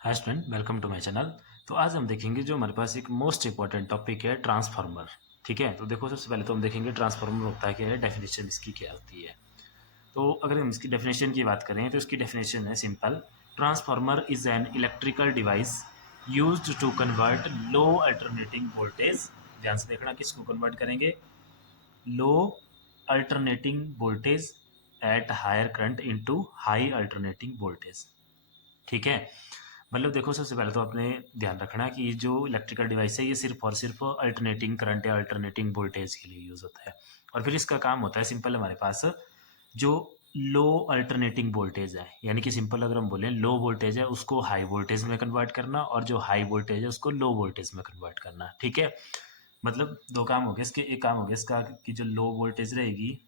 Hi student, welcome to my channel. तो आज हम देखेंगे जो हमारे पास एक मोस्ट इंपॉर्टेंट टॉपिक है, ट्रांसफार्मर। ठीक है, तो देखो सबसे पहले तो हम देखेंगे ट्रांसफार्मर होता है क्या है, डेफिनेशन इसकी क्या होती है। तो अगर हम इसकी डेफिनेशन की बात करें तो इसकी डेफिनेशन है simple. Transformer is an electrical device used to convert low alternating voltage. ध्यान से देखना किसको कन्वर्ट करेंगे, low alternating voltage at higher current into high alternating voltage. ठीक है, मतलब देखो सबसे पहले तो आपने ध्यान रखना कि ये जो इलेक्ट्रिकल डिवाइस है ये सिर्फ और सिर्फ अल्टरनेटिंग करंट या अल्टरनेटिंग वोल्टेज के लिए यूज़ होता है। और फिर इसका काम होता है सिंपल, हमारे पास जो लो अल्टरनेटिंग वोल्टेज है, यानी कि सिंपल अगर हम बोलें लो वोल्टेज है उसको हाई वोल्टेज में कन्वर्ट करना, और जो हाई वोल्टेज है उसको लो वोल्टेज में कन्वर्ट करना। ठीक है, मतलब दो काम हो गए इसके। एक काम हो गया इसका कि जो लो वोल्टेज रहेगी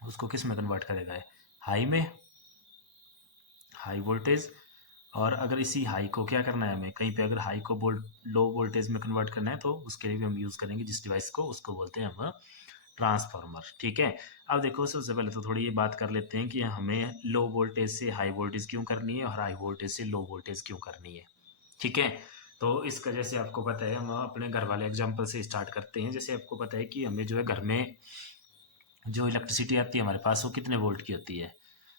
उसको किस में कन्वर्ट करेगा, हाई में, हाई वोल्टेज। और अगर इसी हाई को क्या करना है, हमें कहीं पे अगर हाई को लो वोल्टेज में कन्वर्ट करना है तो उसके लिए भी हम यूज़ करेंगे जिस डिवाइस को, उसको बोलते हैं हम ट्रांसफार्मर। ठीक है, अब देखो सबसे पहले तो थोड़ी ये बात कर लेते हैं कि हमें लो वोल्टेज से हाई वोल्टेज क्यों करनी है और हाई वोल्टेज से लो वोल्टेज क्यों करनी है। ठीक है, तो इसका जैसे आपको पता है, हम अपने घर वाले एग्जाम्पल से स्टार्ट करते हैं। जैसे आपको पता है कि हमें जो है घर में जो इलेक्ट्रिसिटी आती है हमारे पास वो कितने वोल्ट की होती है।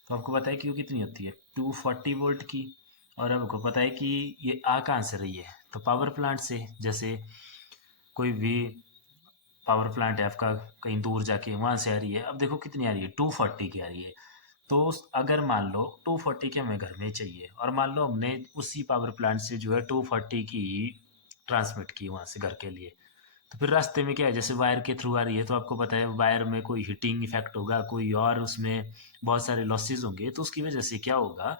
तो आपको पता है कि वो कितनी होती है, 240 वोल्ट की। और आपको पता है कि ये आ कहाँ से रही है, तो पावर प्लांट से। जैसे कोई भी पावर प्लांट है आपका कहीं दूर जाके, वहाँ से आ रही है। अब देखो कितनी आ रही है, 240 की आ रही है। तो अगर मान लो 240 की हमें घर में चाहिए, और मान लो हमने उसी पावर प्लांट से जो है 240 की ट्रांसमिट की वहाँ से घर के लिए। तो फिर रास्ते में क्या है, जैसे वायर के थ्रू आ रही है तो आपको पता है वायर में कोई हीटिंग इफेक्ट होगा, कोई और उसमें बहुत सारे लॉसेस होंगे। तो उसकी वजह से क्या होगा,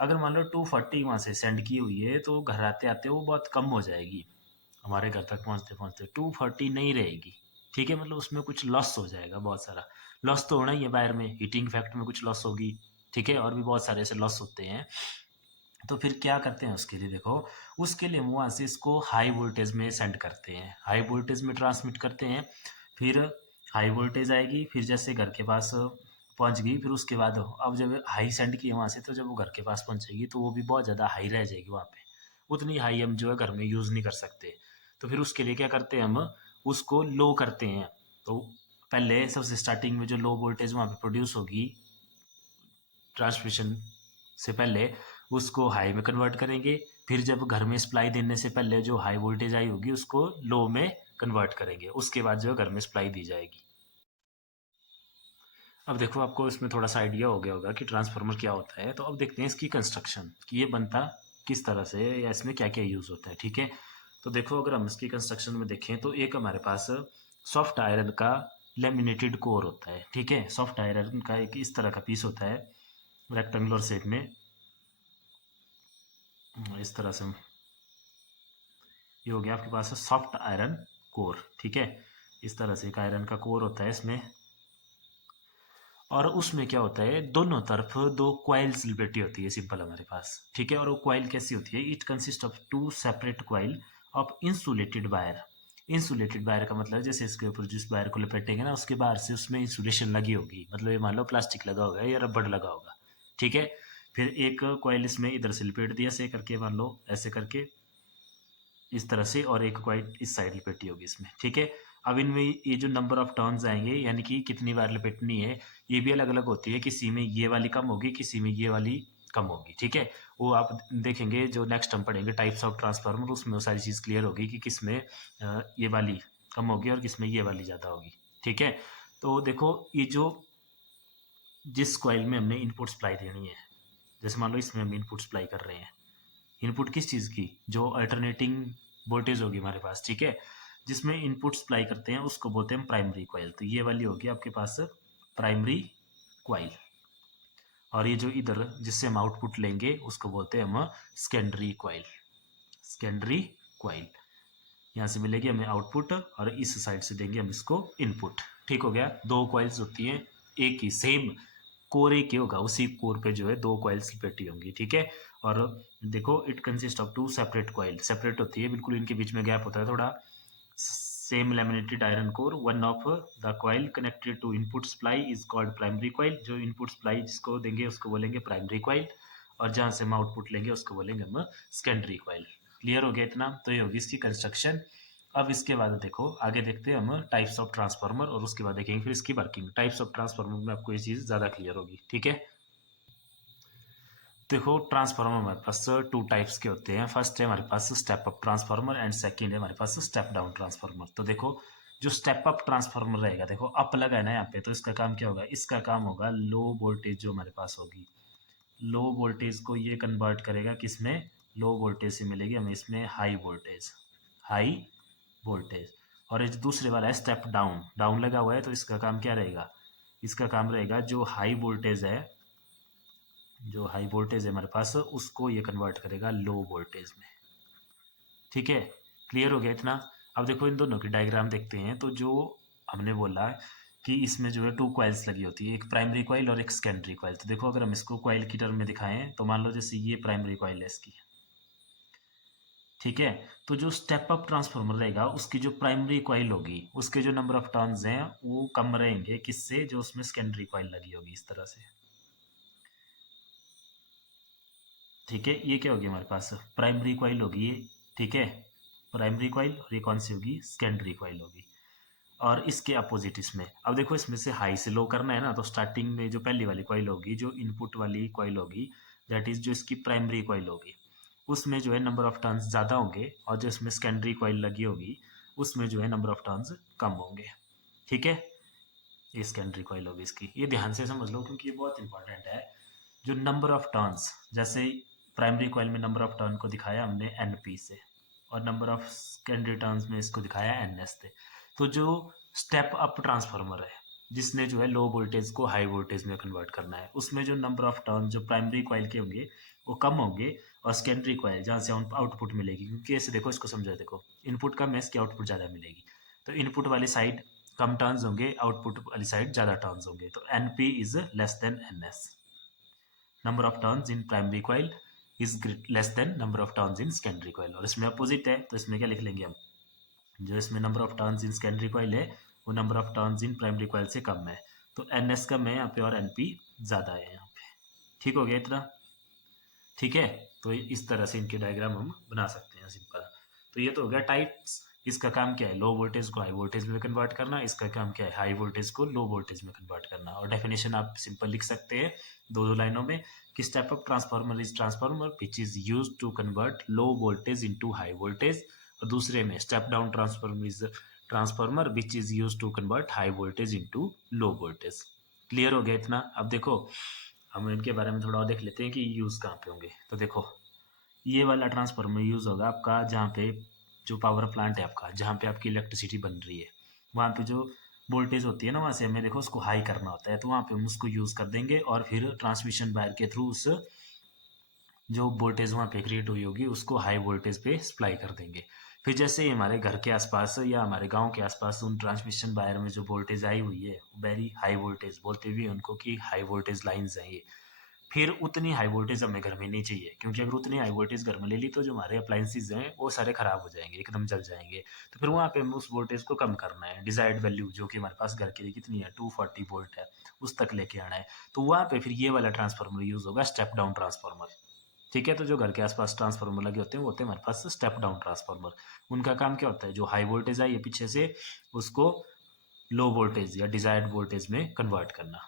अगर मान लो 240 वहाँ से सेंड की हुई है तो घर आते आते वो बहुत कम हो जाएगी, हमारे घर तक पहुँचते पहुँचते 240 नहीं रहेगी। ठीक है, मतलब उसमें कुछ लॉस हो जाएगा, बहुत सारा लॉस तो होना ही है। वायर में हीटिंग इफेक्ट में कुछ लॉस होगी। ठीक है, और भी बहुत सारे ऐसे लॉस होते हैं। तो फिर क्या करते हैं उसके लिए, देखो उसके लिए हम वहाँ से इसको हाई वोल्टेज में सेंड करते हैं, हाई वोल्टेज में ट्रांसमिट करते हैं। फिर हाई वोल्टेज आएगी, फिर जैसे घर के पास पहुँच गई, फिर उसके बाद अब जब हाई सेंड की वहाँ से, तो जब वो घर के पास पहुँचेगी तो वो भी बहुत ज़्यादा हाई रह जाएगी वहाँ पे। उतनी हाई हम जो है घर में यूज़ नहीं कर सकते। तो फिर उसके लिए क्या करते हैं, हम उसको लो करते हैं। तो पहले सबसे स्टार्टिंग में जो लो वोल्टेज वहाँ पे प्रोड्यूस होगी ट्रांसमिशन से पहले, उसको हाई में कन्वर्ट करेंगे। फिर जब घर में सप्लाई देने से पहले जो हाई वोल्टेज आई होगी उसको लो में कन्वर्ट करेंगे, उसके बाद जो है घर में सप्लाई दी जाएगी। अब देखो आपको इसमें थोड़ा सा आइडिया हो गया होगा कि ट्रांसफार्मर क्या होता है। तो अब देखते हैं इसकी कंस्ट्रक्शन कि ये बनता किस तरह से है या इसमें क्या क्या यूज़ होता है। ठीक है, तो देखो अगर हम इसकी कंस्ट्रक्शन में देखें तो एक हमारे पास सॉफ्ट आयरन का लेमिनेटेड कोर होता है। ठीक है, सॉफ्ट आयरन का एक इस तरह का पीस होता है रेक्टेंगुलर शेप में, इस तरह से। ये हो गया आपके पास सॉफ्ट आयरन कोर। ठीक है, इस तरह से एक आयरन का कोर होता है इसमें। और उसमें क्या होता है, दोनों तरफ दो क्वाइल्स लिपटी होती है सिंपल हमारे पास। ठीक है, और वो क्वाइल कैसी होती है, it consist of two separate coil of insulated wire. Insulated wire का मतलब जैसे इसके ऊपर जिस वायर को लपेटेंगे ना उसके बाहर से उसमें इंसुलेशन लगी होगी, मतलब ये मान लो प्लास्टिक लगा होगा या रबड़ लगा होगा। ठीक है, फिर एक क्वाइल इसमें इधर से लपेट दिया ऐसे करके, मान लो ऐसे करके इस तरह से, और एक क्वाइट इस साइड लपेटी होगी इसमें। ठीक है, अब इनमें ये जो नंबर ऑफ टर्न्स आएंगे, यानी कि कितनी बार लपेटनी है, ये भी अलग अलग होती है। किसी में ये वाली कम होगी, किसी में ये वाली कम होगी। ठीक है, वो आप देखेंगे जो नेक्स्ट हम पढ़ेंगे टाइप्स ऑफ ट्रांसफार्मर, उसमें वो सारी चीज़ क्लियर होगी कि किस में ये वाली कम होगी और किस में ये वाली ज़्यादा होगी। ठीक है, तो देखो ये जो जिस कॉइल में हमने इनपुट सप्लाई देनी है, जैसे मान लो इसमें हम इनपुट सप्लाई कर रहे हैं, इनपुट किस चीज़ की, जो अल्टरनेटिंग वोल्टेज होगी हमारे पास। ठीक है, जिसमें इनपुट सप्लाई करते हैं उसको बोलते हैं प्राइमरी कॉइल। तो ये वाली होगी आपके पास प्राइमरी कॉइल। और ये जो इधर जिससे हम आउटपुट लेंगे उसको बोलते हैं हम सेकेंडरी कॉइल। सेकेंडरी कॉइल, यहाँ से मिलेगी हमें आउटपुट और इस साइड से देंगे हम इसको इनपुट। ठीक हो गया, दो कॉइल्स होती हैं, एक ही सेम कोर एक ही होगा, उसी कोर पे जो है दो कॉइल्स लिपेटी होंगी। ठीक है, और देखो it consist of two separate coil, separate होती है बिल्कुल, इनके बीच में गैप होता है थोड़ा। Same laminated iron core, one of the coil connected to input supply is called primary coil. जो इनपुट सप्लाई जिसको देंगे उसको बोलेंगे प्राइमरी कॉइल। और जहाँ से हम आउटपुट लेंगे उसको बोलेंगे हम सेकेंडरी कॉइल। क्लियर हो गया इतना? तो ये होगी इसकी कंस्ट्रक्शन। अब इसके बाद देखो आगे देखते हैं हम टाइप्स ऑफ ट्रांसफार्मर, और उसके बाद देखेंगे फिर इसकी वर्किंग। टाइप्स ऑफ ट्रांसफार्मर में आपको ये चीज़ ज़्यादा क्लियर होगी, ठीक है। देखो ट्रांसफार्मर हमारे पास टू टाइप्स के होते हैं। फर्स्ट है हमारे पास step up transformer and second है हमारे पास स्टेप डाउन ट्रांसफार्मर। तो देखो जो स्टेप अप ट्रांसफार्मर रहेगा, देखो अप लगा है ना यहाँ पे, तो इसका काम क्या होगा? इसका काम होगा लो वोल्टेज जो हमारे पास होगी, लो वोल्टेज को ये कन्वर्ट करेगा किसमें? लो वोल्टेज से मिलेगी हमें इसमें हाई वोल्टेज, हाई वोल्टेज। और ये जो दूसरे वाला है स्टेप डाउन, डाउन लगा हुआ है, तो इसका काम क्या रहेगा? इसका काम रहेगा जो हाई वोल्टेज है, जो हाई वोल्टेज है हमारे पास, उसको ये कन्वर्ट करेगा लो वोल्टेज में, ठीक है। क्लियर हो गया इतना? अब देखो इन दोनों की डायग्राम देखते हैं। तो जो हमने बोला कि इसमें जो है टू कॉइल्स लगी होती है, एक प्राइमरी कॉइल और एक सेकेंडरी कॉइल। तो देखो अगर हम इसको कॉइल की टर्म में दिखाएं तो मान लो जैसे ये प्राइमरी कॉइल है इसकी, ठीक है। तो जो स्टेप अप ट्रांसफार्मर रहेगा उसकी जो प्राइमरी कॉइल होगी उसके जो नंबर ऑफ टर्न्स हैं वो कम रहेंगे, किससे? जो उसमें सेकेंडरी कॉइल लगी होगी, इस तरह से, ठीक है। ये क्या होगी हमारे पास? प्राइमरी कॉइल होगी ये, ठीक है, प्राइमरी कॉइल। और ये कौन सी होगी? सेकेंडरी कॉइल होगी। और इसके अपोजिट इसमें, अब देखो इसमें से हाई से लो करना है ना, तो स्टार्टिंग में जो पहली वाली कॉइल होगी, जो इनपुट वाली कॉइल होगी, दैट इज जो इसकी प्राइमरी कॉइल होगी, उसमें जो है नंबर ऑफ टर्न्स ज़्यादा होंगे, और जो इसमें सेकेंडरी कॉइल लगी होगी उसमें जो है नंबर ऑफ टर्न्स कम होंगे, ठीक है। ये सेकेंडरी कॉइल होगी इसकी, ये ध्यान से समझ लो क्योंकि ये बहुत इंपॉर्टेंट है। जो नंबर ऑफ टर्न्स, जैसे प्राइमरी कॉइल में नंबर ऑफ टर्न को दिखाया हमने एन पी से, और नंबर ऑफ सेकेंडरी टर्न्स में इसको दिखाया एन एस से। तो जो स्टेप अप ट्रांसफार्मर है जिसने जो है लो वोल्टेज को हाई वोल्टेज में कन्वर्ट करना है, उसमें जो नंबर ऑफ टर्न जो प्राइमरी कॉइल के होंगे वो कम होंगे, और सेकेंडरी कॉइल जहाँ से आउटपुट मिलेगी, क्योंकि ऐसे देखो इसको समझो, देखो इनपुट कम है, इसकी आउटपुट ज़्यादा मिलेगी। तो इनपुट वाली साइड कम टर्न्स होंगे, आउटपुट वाली साइड ज़्यादा टर्न्स होंगे, तो N P is less than N S. Number of turns in primary coil is less than number of turns in secondary coil. और इसमें अपोजिट है, तो इसमें क्या लिख लेंगे हम? जो इसमें number of turns in secondary coil है वो number of turns in primary coil से कम है, तो एन एस कम है यहाँ पे और एन पी ज़्यादा है यहाँ पे। ठीक हो गया इतना? ठीक है। तो इस तरह से इनके डायग्राम हम बना सकते हैं सिंपल। तो ये तो हो गया टाइप्स। इसका काम क्या है? लो वोल्टेज को हाई वोल्टेज में कन्वर्ट करना। इसका काम क्या है? हाई वोल्टेज को लो वोल्टेज में कन्वर्ट करना। और डेफिनेशन आप सिंपल लिख सकते हैं दो दो लाइनों में कि step up transformer is transformer which is use to convert low voltage into high voltage. और दूसरे में step down transformer is transformer which is use to convert high voltage into low voltage. Clear हो गया इतना? अब देखो हम इनके बारे में थोड़ा और देख लेते हैं कि यूज़ कहाँ पे होंगे। तो देखो ये वाला ट्रांसफार्मर यूज़ होगा आपका जहाँ पे जो पावर प्लांट है आपका, जहाँ पे आपकी इलेक्ट्रिसिटी बन रही है, वहाँ पे जो वोल्टेज होती है ना, वहाँ से हमें देखो उसको हाई करना होता है, तो वहाँ पे हम उसको यूज़ कर देंगे और फिर ट्रांसमिशन वायर के थ्रू उस जो वोल्टेज वहाँ पे क्रिएट हुई होगी उसको हाई वोल्टेज पे सप्लाई कर देंगे। फिर जैसे ही हमारे घर के आसपास या हमारे गांव के आसपास उन ट्रांसमिशन वायर में जो वोल्टेज आई हुई है वेरी हाई वोल्टेज बोलते भी हैं उनको कि हाई वोल्टेज लाइन्स हैं ये, फिर उतनी हाई वोल्टेज हमें घर में नहीं चाहिए, क्योंकि अगर उतनी हाई वोल्टेज घर में ले ली तो जो हमारे अप्लाइंसेज हैं वो सारे खराब हो जाएंगे, एकदम जल जाएंगे। तो फिर वहाँ पे हमें उस वोल्टेज को कम करना है, डिजायर्ड वैल्यू जो कि हमारे पास घर के लिए कितनी है 240 वोल्ट है, उस तक लेके आना है। तो वहाँ पे फिर ये वाला ट्रांसफार्मर यूज होगा, स्टेप डाउन ट्रांसफार्मर। ठीक है। तो जो घर के आसपास ट्रांसफार्मर लगे होते हैं वो होते हैं हमारे पास स्टेप डाउन ट्रांसफार्मर। उनका काम क्या होता है? जो हाई वोल्टेज आई है पीछे से उसको लो वोल्टेज या डिजायर्ड वोल्टेज में कन्वर्ट करना।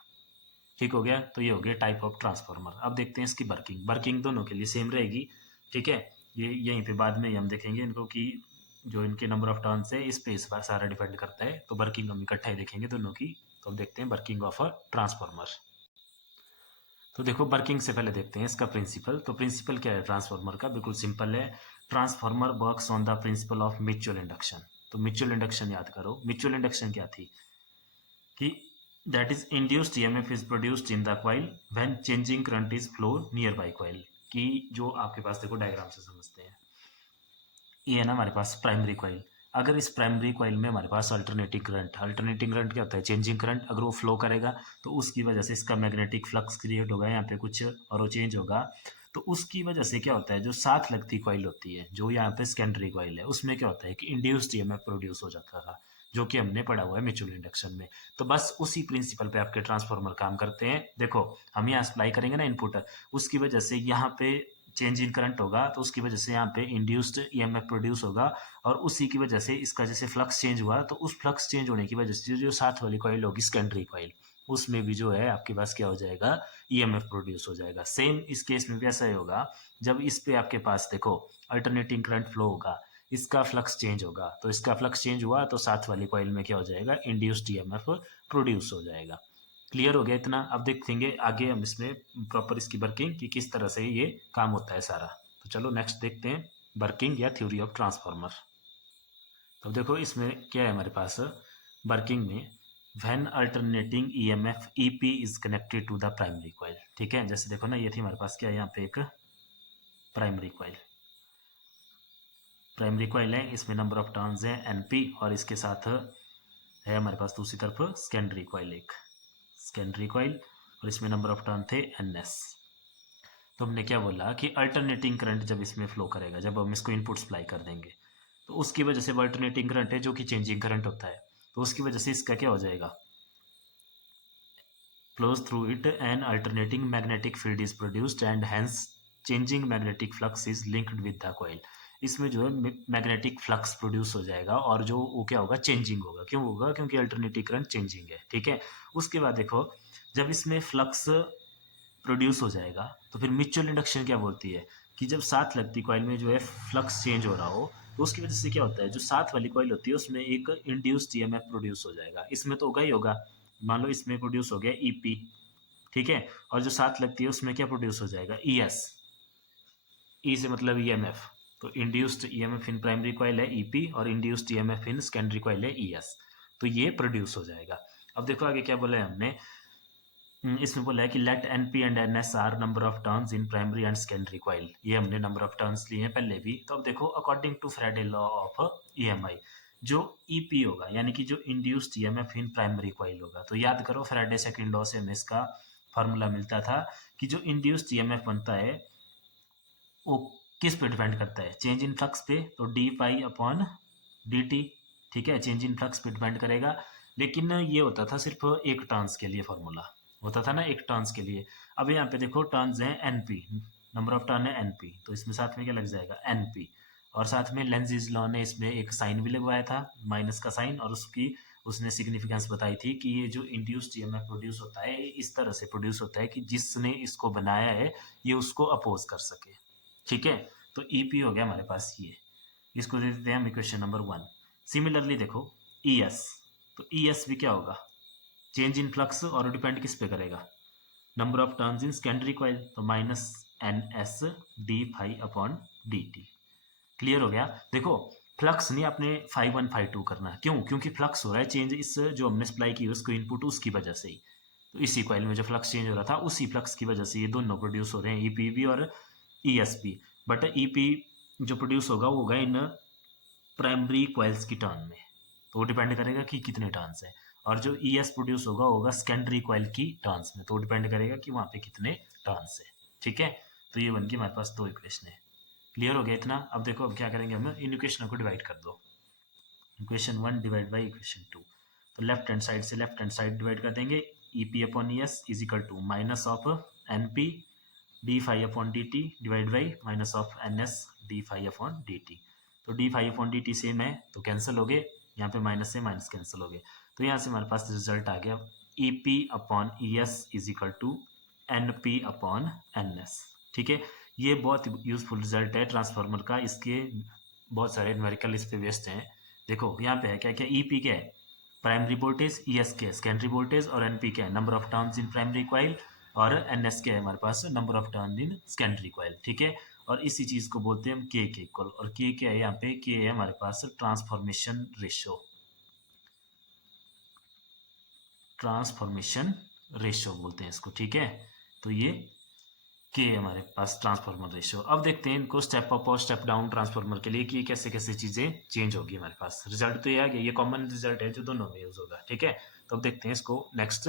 ठीक हो गया? तो ये हो गया टाइप ऑफ ट्रांसफार्मर। अब देखते हैं इसकी वर्किंग। वर्किंग दोनों के लिए सेम रहेगी, ठीक है। ये यहीं पे बाद में हम देखेंगे इनको कि जो इनके नंबर ऑफ टर्न्स है इस पे इस बार सारा डिपेंड करता है, तो वर्किंग हम इकट्ठा ही देखेंगे दोनों की। तो अब देखते हैं वर्किंग ऑफ अ ट्रांसफार्मर। तो देखो वर्किंग से पहले देखते हैं इसका प्रिंसिपल। तो प्रिंसिपल क्या है ट्रांसफार्मर का? बिल्कुल सिंपल है। Transformer works on the principle of mutual induction. तो म्यूचुअल इंडक्शन याद करो। म्यूचुअल इंडक्शन क्या थी कि that is induced EMF is produced in the coil when changing current is flow nearby coil। कि जो आपके पास देखो डायग्राम से समझते हैं, ये है ना हमारे पास प्राइमरी कॉइल। अगर इस प्राइमरी कॉइल में हमारे पास अल्टरनेटिंग करंट क्या होता है? Changing current. अगर वो फ्लो करेगा तो उसकी वजह से इसका मैग्नेटिक फ्लक्स क्रिएट होगा यहाँ पे कुछ, और वो चेंज होगा। तो उसकी वजह से क्या होता है? जो साथ लगती कॉइल होती है जो यहाँ पे सेकेंडरी कॉइल है उसमें क्या होता है कि इंड्यूस्ड ईएमएफ प्रोड्यूस हो जाता था, जो कि हमने पढ़ा हुआ है म्यूचुअल इंडक्शन में। तो बस उसी प्रिंसिपल पे आपके ट्रांसफार्मर काम करते हैं। देखो हम यहाँ अप्लाई करेंगे ना इनपुट, उसकी वजह से यहाँ पे चेंज इन करंट होगा, तो उसकी वजह से यहाँ पे इंड्यूस्ड ईएमएफ प्रोड्यूस होगा, और उसी की वजह से इसका जैसे फ्लक्स चेंज हुआ, तो उस फ्लक्स चेंज होने की वजह से जो साथ वाली कॉइल होगी सेकेंडरी कॉइल, उसमें भी जो है आपके पास क्या हो जाएगा, ईएमएफ प्रोड्यूस हो जाएगा। सेम इस केस में भी ऐसा ही होगा, जब इस पे आपके पास देखो अल्टरनेटिंग करंट फ्लो होगा, इसका फ्लक्स चेंज होगा, तो इसका फ्लक्स चेंज हुआ तो साथ वाली कॉइल में क्या हो जाएगा, इंड्यूस्ड ईएमएफ प्रोड्यूस हो जाएगा। क्लियर हो गया इतना? अब देखेंगे आगे हम इसमें प्रॉपर इसकी वर्किंग कि किस तरह से ये काम होता है सारा। तो चलो नेक्स्ट देखते हैं वर्किंग या थ्योरी ऑफ ट्रांसफार्मर। तो देखो इसमें क्या है हमारे पास वर्किंग में, when alternating EMF EP is connected to the primary coil. ठीक है, जैसे देखो ना ये थी हमारे पास क्या है, यहाँ पे एक प्राइमरी कॉइल, प्राइमरी कॉइल है, इसमें नंबर ऑफ टर्न्स है एनपी, और इसके साथ है हमारे पास दूसरी तरफ सेकेंडरी कॉइल, एक सेकेंडरी कॉइल, और इसमें नंबर ऑफ टर्न थे एनएस। तो हमने क्या बोला कि अल्टरनेटिंग करंट जब इसमें फ्लो करेगा, जब हम इसको इनपुट सप्लाई कर देंगे, तो उसकी वजह से अल्टरनेटिंग करंट है जो कि चेंजिंग करंट होता है, तो उसकी वजह से इसका क्या हो जाएगा, flows through it an alternating magnetic field is produced and hence changing magnetic flux is linked with the coil। इसमें जो है मैग्नेटिक फ्लक्स प्रोड्यूस हो जाएगा, और जो वो क्या होगा, चेंजिंग होगा। क्यों होगा? क्योंकि अल्टरनेटिव करंट चेंजिंग है। ठीक है, उसके बाद देखो जब इसमें फ्लक्स प्रोड्यूस हो जाएगा, तो फिर म्यूचुअल इंडक्शन क्या बोलती है कि जब साथ लगती कॉइल में जो है फ्लक्स चेंज हो रहा हो, तो उसकी वजह से क्या होता है, जो साथ वाली कॉइल होती है उसमें एक इंड्यूस्ड ईएमएफ प्रोड्यूस हो जाएगा। इसमें तो होगा ही होगा, मान लो इसमें प्रोड्यूस हो गया ईपी, ठीक है, और जो साथ लगती है उसमें क्या प्रोड्यूस हो जाएगा, ईएस, ई से मतलब ईएमएफ। तो induced EMF in primary coil है ईपी, और इंड्यूस्ड ईएमएफ इन सेकेंडरी कॉइल है ईएस, तो ये प्रोड्यूस हो जाएगा। अब देखो आगे क्या बोला है हमने, इसमें बोला है कि let NP and NS are number of turns in primary and secondary coil. ये हमने नंबर ऑफ टर्न्स लिए हैं पहले भी। तो अब देखो according to Faraday law of EMI, जो ईपी होगा यानी कि जो induced EMF in primary coil होगा, तो याद करो फ्राइडे सेकंड लॉ से हमें इसका फार्मूला मिलता था कि जो इंड्यूस्ड ईएमएफ बनता है वो किस पे डिपेंड करता है, चेंज इन फ्लक्स पे, तो D pi upon D T. ठीक है, चेंज इन फ्लक्स पे डिपेंड करेगा, लेकिन ये होता था सिर्फ एक टर्न्स के लिए, फॉर्मूला होता था ना एक टर्न्स के लिए। अब यहाँ पे देखो टर्न्स हैं एनपी, नंबर ऑफ टर्न है एनपी, तो इसमें साथ में क्या लग जाएगा एनपी, और साथ में लेंजीज लॉ ने इसमें एक साइन भी लगवाया था, माइनस का साइन, और उसकी उसने सिग्निफिकेंस बताई थी कि ये जो इंड्यूस्ड ईएमएफ प्रोड्यूस होता है इस तरह से प्रोड्यूस होता है कि जिसने इसको बनाया है ये उसको अपोज कर सके। ठीक है, तो ईपी हो गया हमारे पास ये, इसको दे देते हैं हम इक्वेशन नंबर 1। सिमिलरली देखो ईएस, तो ईएस भी क्या होगा, चेंज इन फ्लक्स, और डिपेंड किस पे करेगा, number of turns in secondary coil, तो minus N S D phi upon D T. Clear हो गया? देखो फ्लक्स नहीं आपने फाइव वन फाइव टू करना, क्यों? क्योंकि फ्लक्स हो रहा है चेंज, इस जो हमने सप्लाई की उसको इनपुट, उसकी वजह से ही, तो इसी कॉइल में जो फ्लक्स चेंज हो रहा था उसी फ्लक्स की वजह से ये दोनों प्रोड्यूस हो रहे हैं, ईपीबी और ईएसपी। बट ईपी जो प्रोड्यूस होगा वो होगा इन प्राइमरी कॉइल्स की टर्न में, तो वो डिपेंड करेगा कि कितने टर्न्स है, और जो ईएस प्रोड्यूस होगा होगा सेकेंडरी कॉइल की टर्न्स में, तो वो डिपेंड करेगा कि वहाँ पे कितने टर्न्स है। ठीक है, तो ये बन गई हमारे पास दो इक्वेशन है। क्लियर हो गया इतना? अब देखो अब क्या करेंगे, हम इन इक्वेशनों को डिवाइड कर दो, इक्वेशन 1 डिवाइड बाई इक्वेशन 2, तो लेफ्ट हैंड साइड से लेफ्ट हैंड साइड डिवाइड कर देंगे, E P upon E S is equal to minus of N P D five upon D T divide by minus of N S D five upon D T. तो D five upon D T same है तो cancel हो गए, यहाँ पे minus से minus cancel हो गए, तो यहाँ से हमारे पास रिजल्ट आ गया E P upon E S is equal to N P upon N S. ठीक है, ये बहुत यूजफुल रिजल्ट है ट्रांसफार्मर का, इसके बहुत सारे न्यूमेरिकल इस पे बेस्ड हैं। देखो यहाँ पे है क्या क्या, ई पी क्या है प्राइमरी वोल्टेज, ई एस के सेकेंडरी वोल्टेज, और एन पी क्या है number of turns in primary coil, और एन एस के है हमारे पास number of turn in secondary coil. ठीक है, और इसी चीज़ को बोलते हैं हम के इक्वल, और के क्या है यहाँ पे, के है हमारे पास ट्रांसफॉर्मेशन रेशियो, ट्रांसफॉर्मेशन रेशियो बोलते हैं इसको। ठीक है, तो ये के हमारे पास ट्रांसफॉर्मर रेशियो। अब देखते हैं इनको स्टेप अप और स्टेप डाउन ट्रांसफॉर्मर के लिए कि कैसे कैसे चीज़ें चेंज होगी हमारे पास। रिजल्ट तो ये आ गया, ये कॉमन रिजल्ट है जो दोनों में यूज़ होगा। ठीक है, तो अब देखते हैं इसको नेक्स्ट,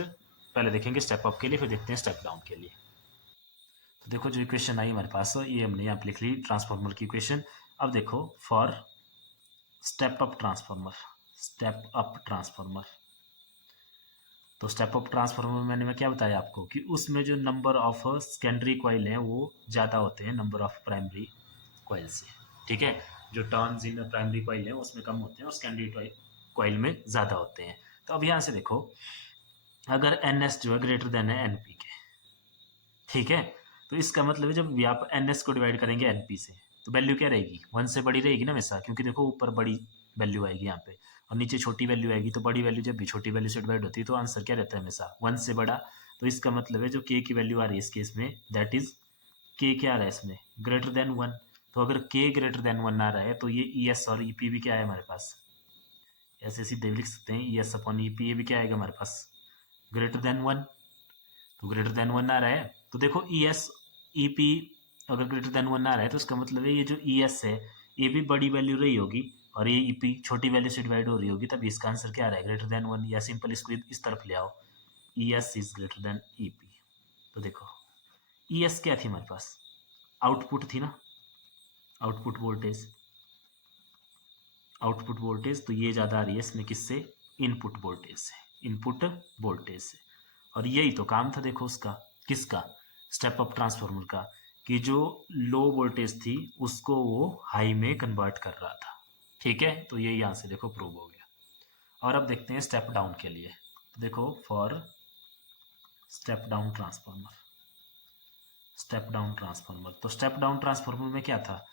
पहले देखेंगे स्टेप अप के लिए, फिर देखते हैं स्टेप डाउन के लिए। तो देखो जो इक्वेशन आई हमारे पास ये हमने यहाँ पे लिख ली ट्रांसफॉर्मर की इक्वेशन। अब देखो for step up transformer, step up transformer. तो स्टेप अप ट्रांसफार्मर मैं क्या बताया आपको कि उसमें जो नंबर ऑफ सेकेंडरी कॉइल हैं वो ज़्यादा होते हैं नंबर ऑफ प्राइमरी कॉइल से। ठीक है, जो टर्न्स इन प्राइमरी कॉइल है उसमें कम होते हैं और सेकेंडरी कॉइल में ज़्यादा होते हैं। तो अब यहाँ से देखो, अगर एन एस जो है ग्रेटर देन है एन पी के, ठीक है, तो इसका मतलब है जब भी आप एन एस को डिवाइड करेंगे एन पी से तो वैल्यू क्या रहेगी, वन से बड़ी रहेगी ना हमेशा, क्योंकि देखो ऊपर बड़ी वैल्यू आएगी यहाँ पे और नीचे छोटी वैल्यू आएगी, तो बड़ी वैल्यू जब भी छोटी वैल्यू से डिवाइड होती है तो आंसर क्या रहता है हमेशा वन से बड़ा। तो इसका मतलब है जो के की वैल्यू आ रही है इस केस में दैट इज के क्या आ रहा है इसमें ग्रेटर देन वन। तो अगर के ग्रेटर देन वन आ रहा है तो ये ई एस और ई पी भी क्या है हमारे पास, ऐसे सीधे लिख सकते हैं E S upon E P, ये भी क्या आएगा हमारे पास ग्रेटर देन वन। तो ग्रेटर देन वन आ रहा है तो देखो ई एस ई पी अगर ग्रेटर देन वन आ रहा है तो इसका मतलब है ये जो ई एस है ये भी बड़ी वैल्यू रही होगी और ये ई पी छोटी वैल्यू से डिवाइड हो रही होगी, तब इसका आंसर क्या आ रहा है ग्रेटर देन वन। या सिंपल इसको इस तरफ ले आओ, ई S is greater than E P. तो देखो ई एस क्या थी हमारे पास, आउटपुट थी ना, आउटपुट वोल्टेज, आउटपुट वोल्टेज तो ये ज़्यादा आ रही है इसमें किससे, इनपुट वोल्टेज से, इनपुट वोल्टेज से। और यही तो काम था देखो उसका, किसका, स्टेप अप ट्रांसफार्मर का, कि जो लो वोल्टेज थी उसको वो हाई में कन्वर्ट कर रहा था। ठीक है, तो ये यहाँ से देखो प्रूव हो गया। और अब देखते हैं स्टेप डाउन के लिए। तो देखो for step down transformer, step down transformer, तो स्टेप डाउन ट्रांसफार्मर में क्या था,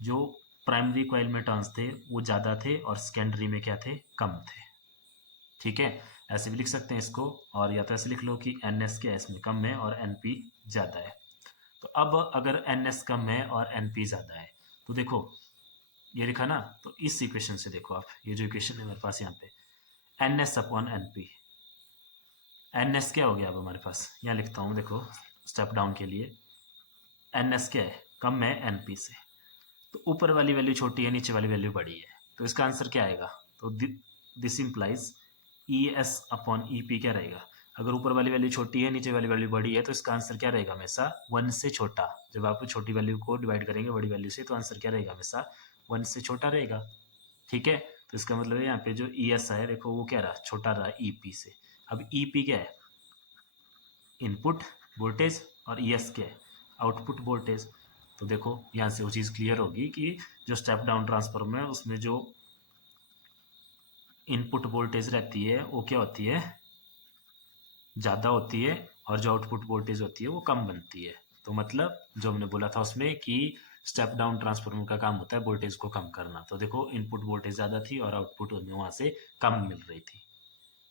जो प्राइमरी कॉइल में टर्न्स थे वो ज़्यादा थे और सेकेंडरी में क्या थे, कम थे। ठीक है, ऐसे भी लिख सकते हैं इसको, और या तो ऐसे लिख लो कि एन एस क्या है इसमें कम है और एन पी ज़्यादा है। तो अब अगर एन एस कम है और एन पी ज़्यादा है तो देखो ये लिखा ना, तो इस इक्वेशन से देखो आप, ये जो इक्वेशन है मेरे पास यहाँ पे N S upon N P, N S क्या हो गया अब हमारे पास, यहाँ लिखता हूँ देखो स्टेप डाउन के लिए, एन एस क्या है, कम है एन पी से, तो ऊपर वाली वैल्यू छोटी है नीचे वाली वैल्यू बड़ी है, तो इसका आंसर क्या आएगा, तो this implies E S upon E P क्या रहेगा, अगर ऊपर वाली वैल्यू छोटी है नीचे वाली वैल्यू बड़ी है तो इसका आंसर क्या रहेगा हमेशा वन से छोटा। जब आप छोटी वैल्यू को डिवाइड करेंगे बड़ी वैल्यू से तो आंसर क्या रहेगा हमेशा वन से छोटा रहेगा। ठीक है, तो इसका मतलब है यहाँ पे जो ई एस है देखो वो क्या रहा, छोटा रहा ई पी से। अब ई पी क्या है, इनपुट वोल्टेज, और ई एस क्या है, आउटपुट वोल्टेज। तो देखो यहाँ से वो चीज़ क्लियर होगी कि जो स्टेप डाउन ट्रांसफार्मर है उसमें जो इनपुट वोल्टेज रहती है वो क्या होती है, ज़्यादा होती है, और जो आउटपुट वोल्टेज होती है वो कम बनती है। तो मतलब जो हमने बोला था उसमें कि स्टेप डाउन ट्रांसफार्मर का काम होता है वोल्टेज को कम करना, तो देखो इनपुट वोल्टेज ज़्यादा थी और आउटपुट हमें वहाँ से कम मिल रही थी।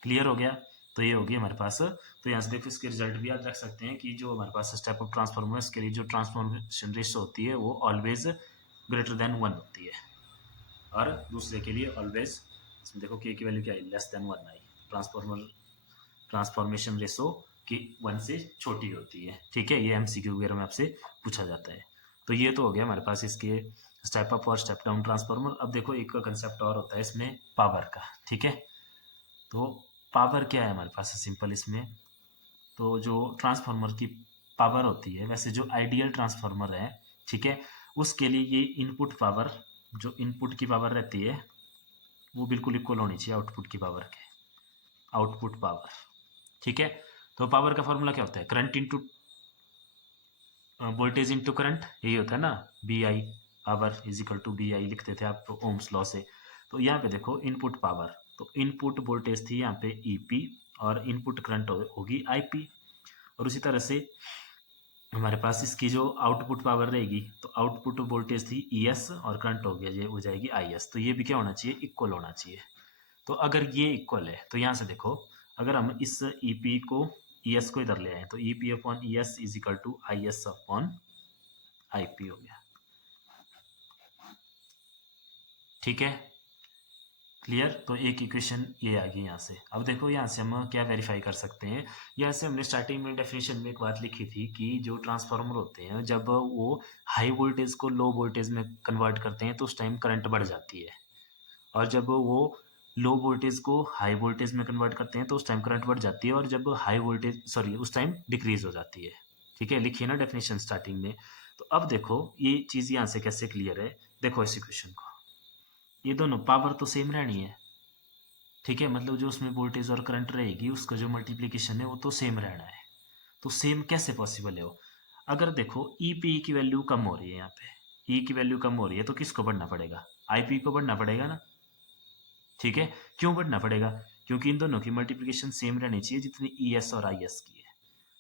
क्लियर हो गया, तो ये होगी हमारे पास। तो यहाँ से देखो इसके रिजल्ट भी याद रख सकते हैं कि जो हमारे पास स्टेप अप ट्रांसफार्मर है उसके लिए जो ट्रांसफॉर्मेशन रेशियो होती है वो ऑलवेज ग्रेटर देन वन होती है, और दूसरे के लिए ऑलवेज, इसमें देखो के की वैल्यू क्या है, लेस देन वन आई, ट्रांसफार्मर ट्रांसफॉर्मेशन रेशो की वन से छोटी होती है। ठीक है, ये एमसीक्यू वगैरह में आपसे पूछा जाता है। तो ये तो हो गया हमारे पास इसके स्टेप अप और स्टेप डाउन ट्रांसफार्मर। अब देखो एक कंसेप्ट और होता है इसमें पावर का। ठीक है, तो पावर क्या है हमारे पास सिंपल इसमें, तो जो ट्रांसफार्मर की पावर होती है, वैसे जो आइडियल ट्रांसफार्मर है, ठीक है, उसके लिए ये इनपुट पावर, जो इनपुट की पावर रहती है वो बिल्कुल इक्वल होनी चाहिए आउटपुट की पावर के, आउटपुट पावर। ठीक है, तो पावर का फॉर्मूला क्या होता है, current into voltage into current, यही होता है ना, V I power is equal to V I लिखते थे आप ओम्स लॉ से। तो यहाँ पे देखो इनपुट पावर, तो इनपुट वोल्टेज थी यहाँ पे ई पी और इनपुट करंट होगी आई पी, और उसी तरह से हमारे पास इसकी जो आउटपुट पावर रहेगी तो आउटपुट वोल्टेज थी ई एस और करंट हो गया ये हो जाएगी आई एस, तो ये भी क्या होना चाहिए, इक्वल होना चाहिए। तो अगर ये इक्वल है तो यहाँ से देखो, अगर हम इस ई पी को ई एस को इधर ले आए तो E P upon E S is equal to I S upon I P हो गया। ठीक है, क्लियर, तो एक इक्वेशन ये आ गई यहाँ से। अब देखो यहाँ से हम क्या वेरीफाई कर सकते हैं, यहाँ से हमने स्टार्टिंग में डेफिनेशन में एक बात लिखी थी कि जो ट्रांसफार्मर होते हैं जब वो हाई वोल्टेज को लो वोल्टेज में कन्वर्ट करते हैं तो उस टाइम करंट बढ़ जाती है, और जब वो लो वोल्टेज को हाई वोल्टेज में कन्वर्ट करते हैं तो उस टाइम करंट बढ़ जाती है, और जब हाई वोल्टेज उस टाइम डिक्रीज हो जाती है। ठीक है, लिखिए ना डेफिनेशन स्टार्टिंग में। तो अब देखो ये चीज़ यहाँ से कैसे क्लियर है, देखो इस इक्वेशन को, ये दोनों पावर तो सेम रहनी है, ठीक है, मतलब जो उसमें वोल्टेज और करंट रहेगी उसका जो मल्टीप्लिकेशन है वो तो सेम रहना है। तो सेम कैसे पॉसिबल है वो? अगर देखो ई पी की वैल्यू कम हो रही है, यहाँ पे ई की वैल्यू कम हो रही है तो किसको बढ़ना पड़ेगा? आई पी को बढ़ना पड़ेगा ना। ठीक है, क्यों बढ़ना पड़ेगा? क्योंकि इन दोनों की मल्टीप्लिकेशन सेम रहनी चाहिए जितनी ई एस और आई एस की है।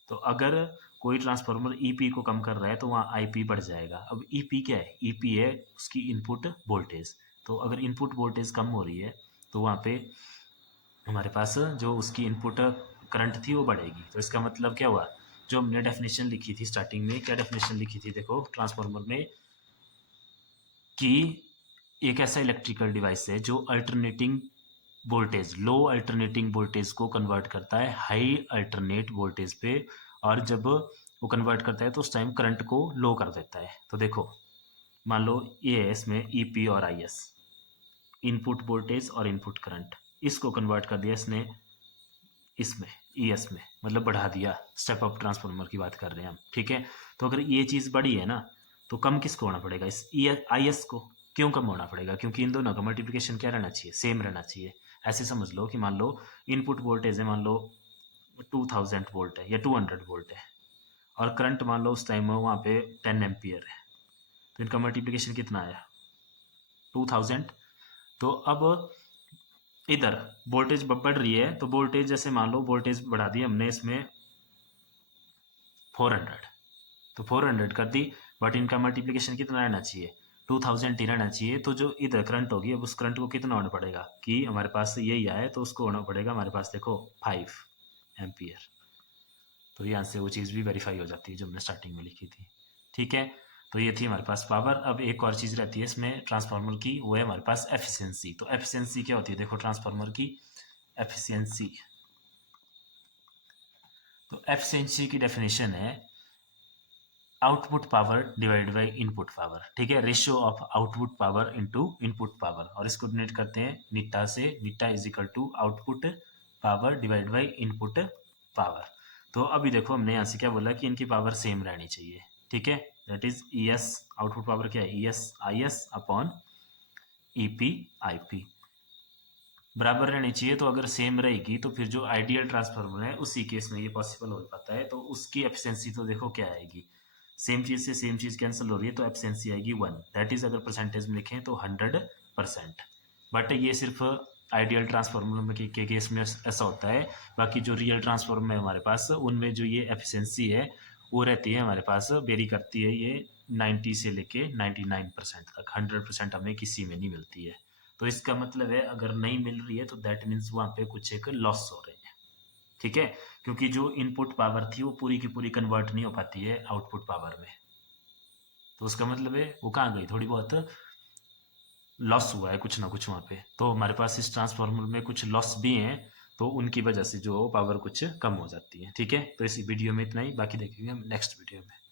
तो अगर कोई ट्रांसफार्मर ई पी को कम कर रहा है तो वहाँ आई पी बढ़ जाएगा। अब ई पी क्या है? ई पी है उसकी इनपुट वोल्टेज। तो अगर इनपुट वोल्टेज कम हो रही है तो वहाँ पे हमारे पास जो उसकी इनपुट करंट थी वो बढ़ेगी। तो इसका मतलब क्या हुआ? जो हमने डेफिनेशन लिखी थी स्टार्टिंग में, क्या डेफिनेशन लिखी थी देखो ट्रांसफार्मर में, कि एक ऐसा इलेक्ट्रिकल डिवाइस है जो अल्टरनेटिंग वोल्टेज, लो अल्टरनेटिंग वोल्टेज को कन्वर्ट करता है हाई अल्टरनेट वोल्टेज पे, और जब वो कन्वर्ट करता है तो उस टाइम करंट को लो कर देता है। तो देखो मान लो ये है इसमें ई पी और आई एस, इनपुट वोल्टेज और इनपुट करंट, इसको कन्वर्ट कर दिया इसने इसमें ई एस में, मतलब बढ़ा दिया। स्टेप अप ट्रांसफार्मर की बात कर रहे हैं हम, ठीक है। तो अगर ये चीज़ बढ़ी है ना तो कम किसको होना पड़ेगा? इस ई आई एस को। क्यों कम होना पड़ेगा? क्योंकि इन दोनों का मल्टीप्लिकेशन क्या रहना चाहिए? सेम रहना चाहिए। ऐसे समझ लो कि मान लो इनपुट वोल्टेज है, मान लो 2000 वोल्ट है या 200 वोल्ट है, और करंट मान लो उस टाइम में वहाँ पे 10 एम्पियर है, तो इनका मल्टीप्लिकेशन कितना आया? 2000। तो अब इधर वोल्टेज बढ़ रही है, तो वोल्टेज जैसे मान लो वोल्टेज बढ़ा दी हमने इसमें 400, तो 400 कर दी, बट इनका मल्टीप्लिकेशन कितना रहना चाहिए? 2000 ही रहना चाहिए। तो जो इधर करंट होगी, अब उस करंट को कितना होना पड़ेगा कि हमारे पास यही आए, तो उसको होना पड़ेगा हमारे पास देखो 5 एम्पियर। तो यहाँ से वो चीज़ भी वेरीफाई हो जाती है जो हमने स्टार्टिंग में लिखी थी। ठीक है, तो ये थी हमारे पास पावर। अब एक और चीज़ रहती है इसमें ट्रांसफार्मर की, वो है हमारे पास एफिशिएंसी। तो एफिशिएंसी क्या होती है? देखो ट्रांसफार्मर की एफिशिएंसी, तो एफिशिएंसी की डेफिनेशन है output power divide by input power. ठीक है, ratio of output power into input power, और इसको डिनोट करते हैं निट्टा से। Eta is equal to output power divide by input power. तो अभी देखो हमने यहाँ से क्या बोला कि इनकी पावर सेम रहनी चाहिए। ठीक है, that is E S, output power क्या है? E S I S upon E P I P बराबर रहनी चाहिए। तो अगर सेम रहेगी तो फिर जो आइडियल ट्रांसफार्मर है उसी केस में ये पॉसिबल हो पाता है। तो उसकी एफिशिएंसी तो देखो क्या आएगी, सेम चीज़ से सेम चीज़ कैंसिल हो रही है तो एफिशिएंसी आएगी 1। दैट इज़ अगर परसेंटेज में लिखें तो 100%। बट ये सिर्फ आइडियल ट्रांसफार्मर के केस में ऐसा होता है। बाकी जो रियल ट्रांसफार्मर है हमारे पास, उनमें जो ये एफिशिएंसी है वो रहती है हमारे पास, वेरी करती है ये 90 से लेके 99% तक। 100% हमें किसी में नहीं मिलती है। तो इसका मतलब है अगर नहीं मिल रही है तो दैट मीन्स वहाँ पे कुछ एक लॉस हो रहे हैं। ठीक है, क्योंकि जो इनपुट पावर थी वो पूरी की पूरी कन्वर्ट नहीं हो पाती है आउटपुट पावर में। तो उसका मतलब है वो कहाँ गई? थोड़ी बहुत लॉस हुआ है कुछ ना कुछ वहाँ पे। तो हमारे पास इस ट्रांसफार्मर में कुछ लॉस भी हैं, तो उनकी वजह से जो पावर कुछ कम हो जाती है। ठीक है, तो इस वीडियो में इतना ही, बाकी देखेंगे हम नेक्स्ट वीडियो में।